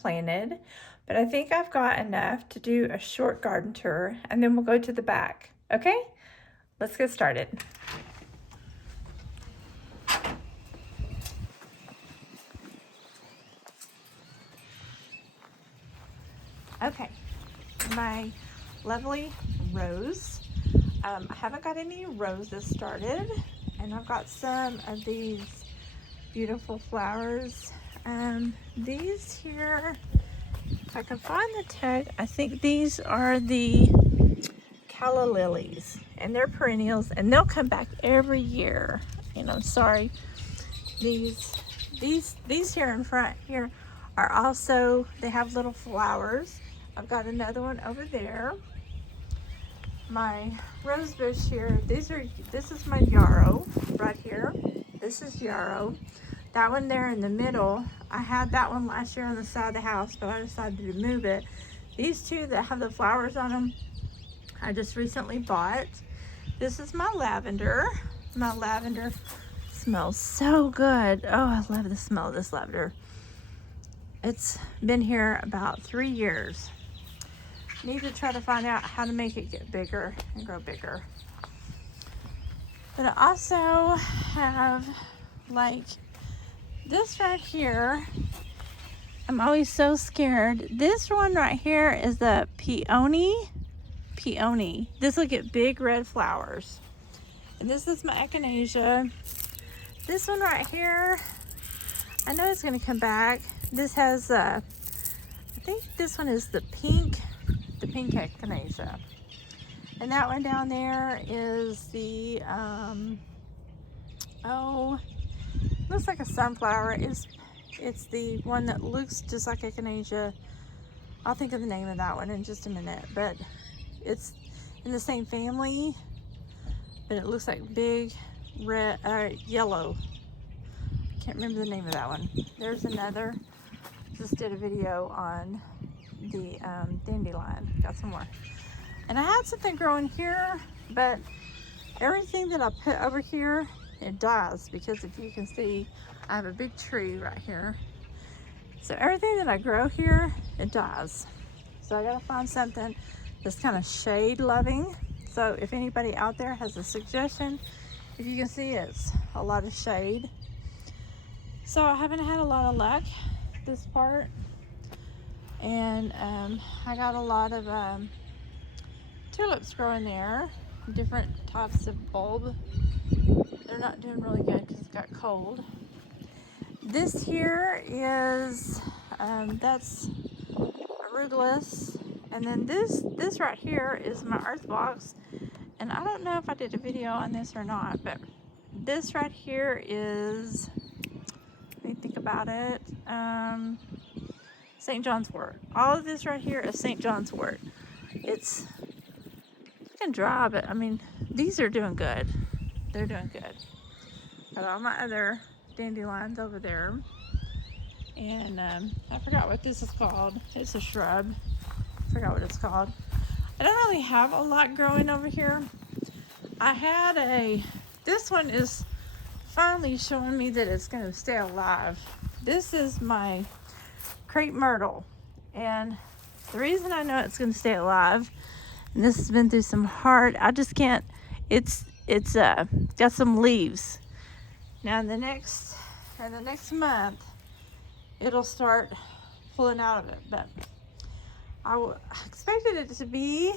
planted, but I think I've got enough to do a short garden tour, and then we'll go to the back. Okay, let's get started. Okay, my lovely rose. I haven't got any roses started, and I've got some of these beautiful flowers. These here, if I can find the tag, I think these are the Calla Lilies, and they're perennials, and they'll come back every year. And I'm sorry, these here in front here are also, they have little flowers. I've got another one over there. My rose bush here, this is my Yarrow right here. This is Yarrow. That one there in the middle, I had that one last year on the side of the house, but I decided to move it. These two that have the flowers on them, I just recently bought. This is my lavender. My lavender smells so good. Oh, I love the smell of this lavender. It's been here about 3 years. Need to try to find out how to make it get bigger and grow bigger. But I also have like this right here. I'm always so scared. This one right here is the peony. This will get big red flowers. And this is my Echinacea. This one right here, I know it's gonna come back. This has I think this one is the pink Echinacea. And that one down there is the looks like a sunflower. It's the one that looks just like Echinacea. I'll think of the name of that one in just a minute, but it's in the same family, but it looks like big red yellow. I can't remember the name of that one. There's another. Just did a video on the dandelion. Got some more. And I had something growing here, but everything that I put over here, it dies, because if you can see, I have a big tree right here. So everything that I grow here, it dies. So I gotta find something that's kind of shade loving. So if anybody out there has a suggestion, if you can see, it's a lot of shade. So I haven't had a lot of luck this part. And I got a lot of tulips growing there, different types of bulb. They're not doing really good because it got cold. This here is that's arugulus, and then this right here is my earth box. And I don't know if I did a video on this or not, but this right here is, let me think about it, St. John's wort. All of this right here is St. John's wort. It's looking dry, but I mean, these are doing good. They're doing good. Got all my other dandelions over there. And I forgot what this is called. It's a shrub. I forgot what it's called. I don't really have a lot growing over here. I had this one is finally showing me that it's going to stay alive. This is my Crepe Myrtle. And the reason I know it's going to stay alive, and this has been through some hard, I just can't, it's got some leaves. Now in the next month, it'll start pulling out of it. But I expected it to be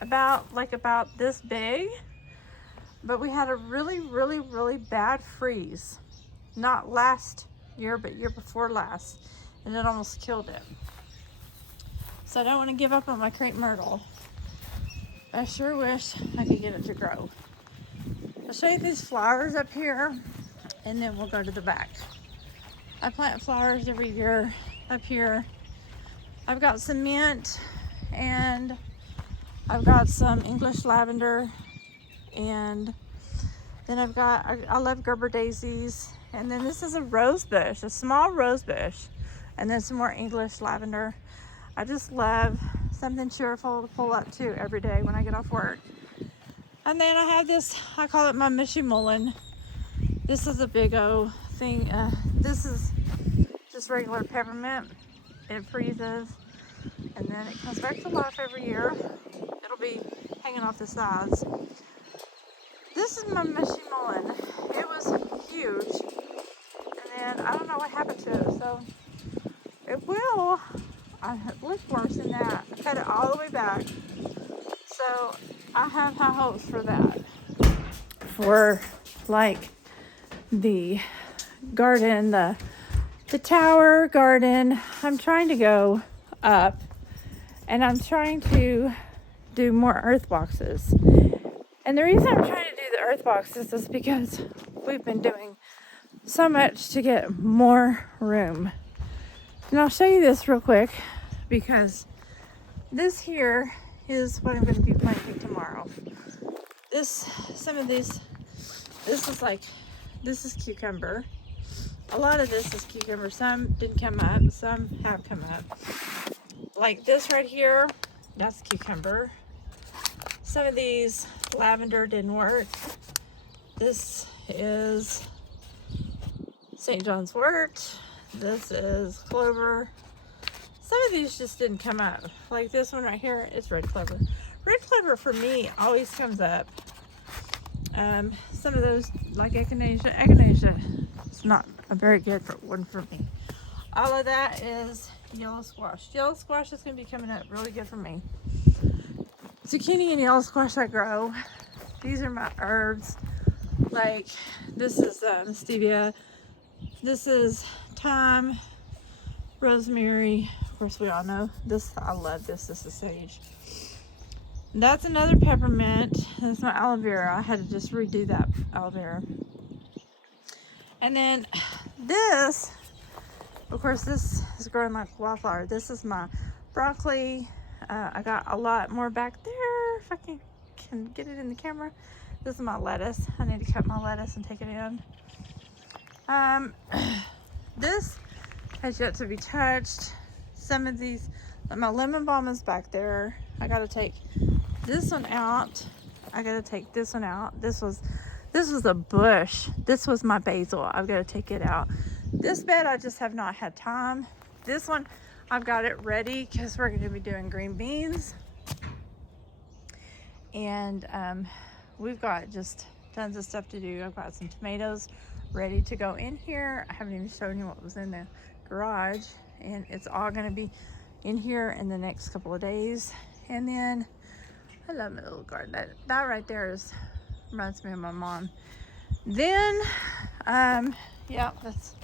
about this big, but we had a really bad freeze, not last year, but year before last, and it almost killed it. So I don't want to give up on my Crepe Myrtle. I sure wish I could get it to grow. I'll show you these flowers up here, and then we'll go to the back. I plant flowers every year up here. I've got some mint, and I've got some English lavender, and then I love Gerber daisies, and then this is a rose bush, a small rose bush, and then some more English lavender. I just love something cheerful to pull up to every day when I get off work. And then I have this, I call it my Mishy Mullen. This is a big old thing. This is just regular peppermint. it freezes, and then it comes back to life every year. It'll be hanging off the sides. This is my mushy mullein. It was huge, and then I don't know what happened to it, so it will. I looked worse than that. I cut it all the way back, so I have high hopes for that. For like the garden, the tower garden, I'm trying to go up, and I'm trying to do more earth boxes. And the reason I'm trying to do the earth boxes is because we've been doing so much to get more room. And I'll show you this real quick, because this here is what I'm going to be planting tomorrow. Some of these, this is cucumber. A lot of this is cucumber. Some didn't come up, some have come up. Like this right here, that's cucumber. Some of these, lavender didn't work. This is St. John's wort. This is clover. Some of these just didn't come up. Like this one right here, it's red clover. Red clover for me always comes up. Some of those, like echinacea, it's not a very good one for me. All of that is yellow squash. Yellow squash is going to be coming up really good for me. Zucchini and yellow squash I grow. These are my herbs. Like this is stevia. This is thyme, rosemary. Of course, we all know this. I love this. This is sage. That's another peppermint. That's my aloe vera. I had to just redo that aloe vera. And then this, of course, this is growing like wildflower. This is my broccoli. I got a lot more back there. If I can get it in the camera. This is my lettuce. I need to cut my lettuce and take it in. This has yet to be touched. Some of these, my lemon balm is back there. I gotta take this one out. I gotta take this one out. This was a bush. This was my basil. I've got to take it out. This bed I just have not had time. This one I've got it ready because we're going to be doing green beans. And we've got just tons of stuff to do. I've got some tomatoes ready to go in here. I haven't even shown you what was in the garage, and it's all going to be in here in the next couple of days. And then I love my little garden. That right there reminds me of my mom. Then yeah, that's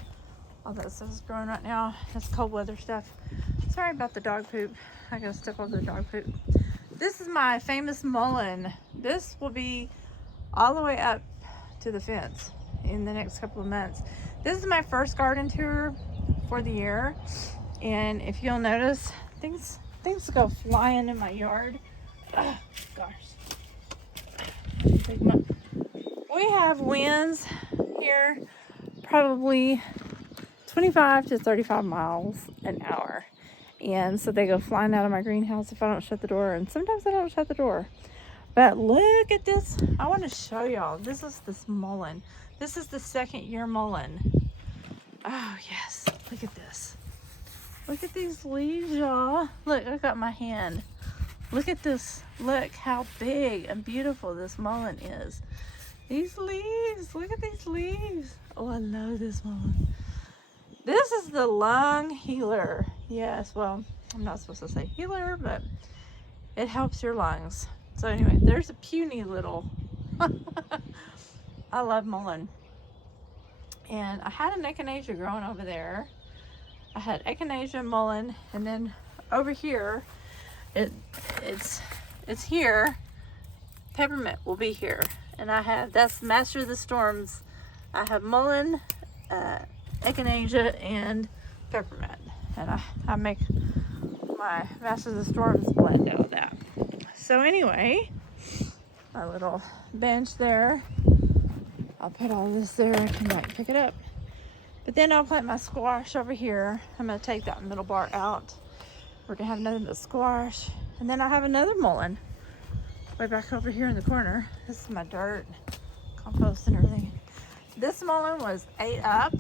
all that stuff is growing right now. That's cold weather stuff. Sorry about the dog poop. I gotta step over the dog poop. This is my famous mullein. This will be all the way up to the fence in the next couple of months. This is my first garden tour for the year, and if you'll notice, things go flying in my yard. Oh, gosh. We have winds here, probably 25 to 35 miles an hour. And so they go flying out of my greenhouse if I don't shut the door. And sometimes I don't shut the door. But look at this. I want to show y'all. This is this mullein. This is the second year mullein. Oh, yes. Look at this. Look at these leaves, y'all. Look, I got my hand. Look at this. Look how big and beautiful this mullein is. These leaves. Look at these leaves. Oh, I love this mullein. This is the lung healer. Yes, well, I'm not supposed to say healer, but it helps your lungs. So anyway, there's a puny little. I love mullein. And I had an echinacea growing over there. I had echinacea, mullein, and then over here, it's here. Peppermint will be here, and I have, that's Master of the Storms. I have mullein, echinacea, and peppermint, and I make my Master of the Storms blend out of that. So anyway, my little bench there. I'll put all this there. I can like pick it up. But then I'll plant my squash over here. I'm going to take that middle bar out. We're going to have nothing but squash. And then I have another mullein way back over here in the corner. This is my dirt, compost and everything. This mullein was ate up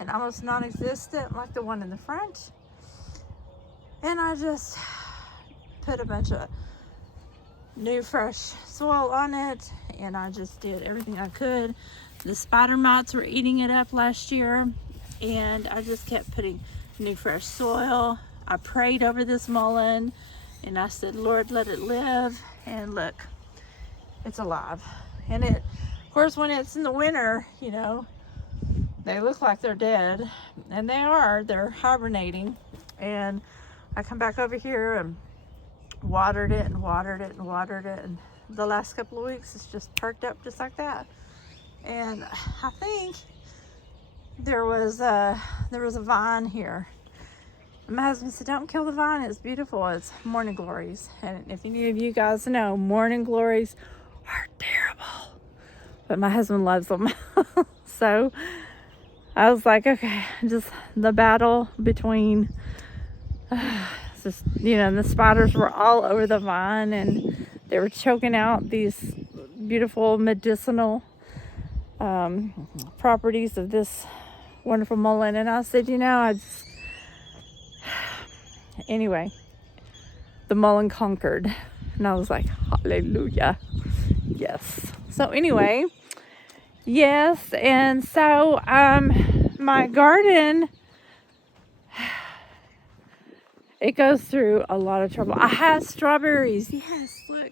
and almost non-existent like the one in the front. And I just put a bunch of new fresh soil on it, and I just did everything I could. The spider mites were eating it up last year, and I just kept putting new fresh soil. I prayed over this mullein, and I said, Lord, let it live. And look, it's alive. And it, of course, when it's in the winter, you know, they look like they're dead, and they are. They're hibernating. And I come back over here and watered it and watered it and watered it, and the last couple of weeks it's just perked up just like that. And I think there was a vine here. And my husband said, don't kill the vine, it's beautiful. It's morning glories. And if any of you guys know, morning glories are terrible, but my husband loves them. So I was like, okay, just the battle between just, you know, the spiders were all over the vine, and they were choking out these beautiful medicinal properties of this wonderful mullein. And I said, you know, anyway, the mullein conquered, and I was like, hallelujah, yes. So anyway, yes, and so my garden, it goes through a lot of trouble. I have strawberries. Yes, look.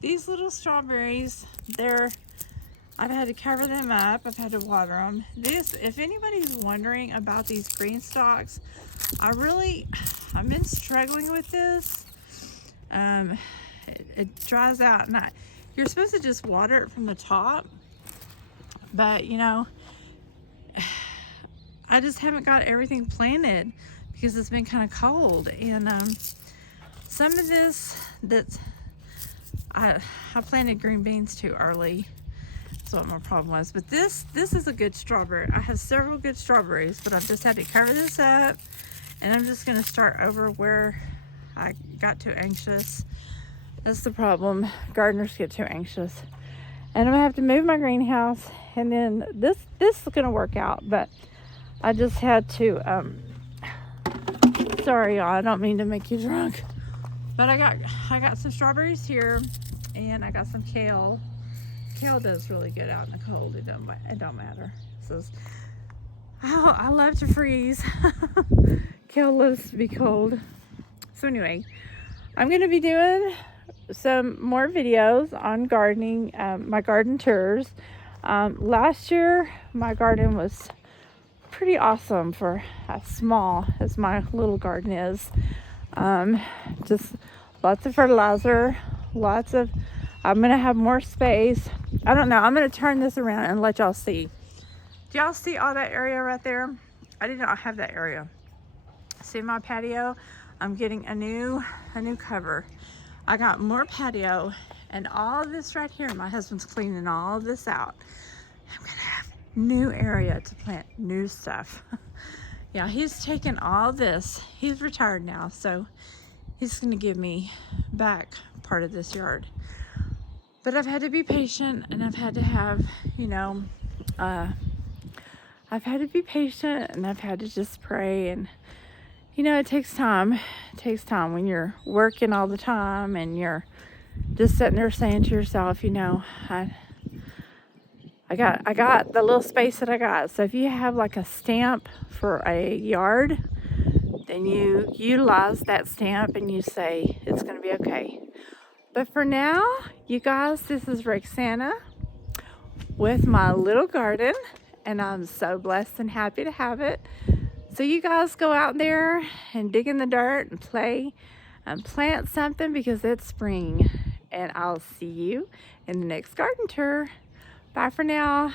These little strawberries, I've had to cover them up. I've had to water them. If anybody's wondering about these green stalks, I've been struggling with this. It dries out, and you're supposed to just water it from the top. But, you know, I just haven't got everything planted, because it's been kind of cold. And some of this, I planted green beans too early. That's what my problem was. But this is a good strawberry. I have several good strawberries, but I've just had to cover this up, and I'm just going to start over where I got too anxious. That's the problem. Gardeners get too anxious. And I'm going to have to move my greenhouse, and then this is going to work out. But I just had to sorry, y'all, I don't mean to make you drunk, but I got some strawberries here, and I got some kale. Kale does really good out in the cold. It don't matter. So I love to freeze. Kale loves to be cold. So anyway, I'm gonna be doing some more videos on gardening, my garden tours. Last year my garden was pretty awesome for as small as my little garden is. Just lots of fertilizer, I'm gonna have more space. I don't know, I'm gonna turn this around and let y'all see. Do y'all see all that area right there? I did not have that area. See my patio? I'm getting a new cover. I got more patio, and all of this right here, my husband's cleaning all of this out. I'm gonna have new area to plant new stuff. Yeah, he's taken all this. He's retired now, so he's gonna give me back part of this yard. But I've had to be patient, and I've had to have, you know, I've had to be patient, and I've had to just pray. And you know, it takes time. It takes time when you're working all the time, and you're just sitting there saying to yourself, you know, I got the little space that I got. So if you have like a stamp for a yard, then you utilize that stamp and you say it's going to be okay. But for now, you guys, this is Rexanna with my little garden, and I'm so blessed and happy to have it. So you guys go out there and dig in the dirt and play and plant something, because it's spring. And I'll see you in the next garden tour. Bye for now.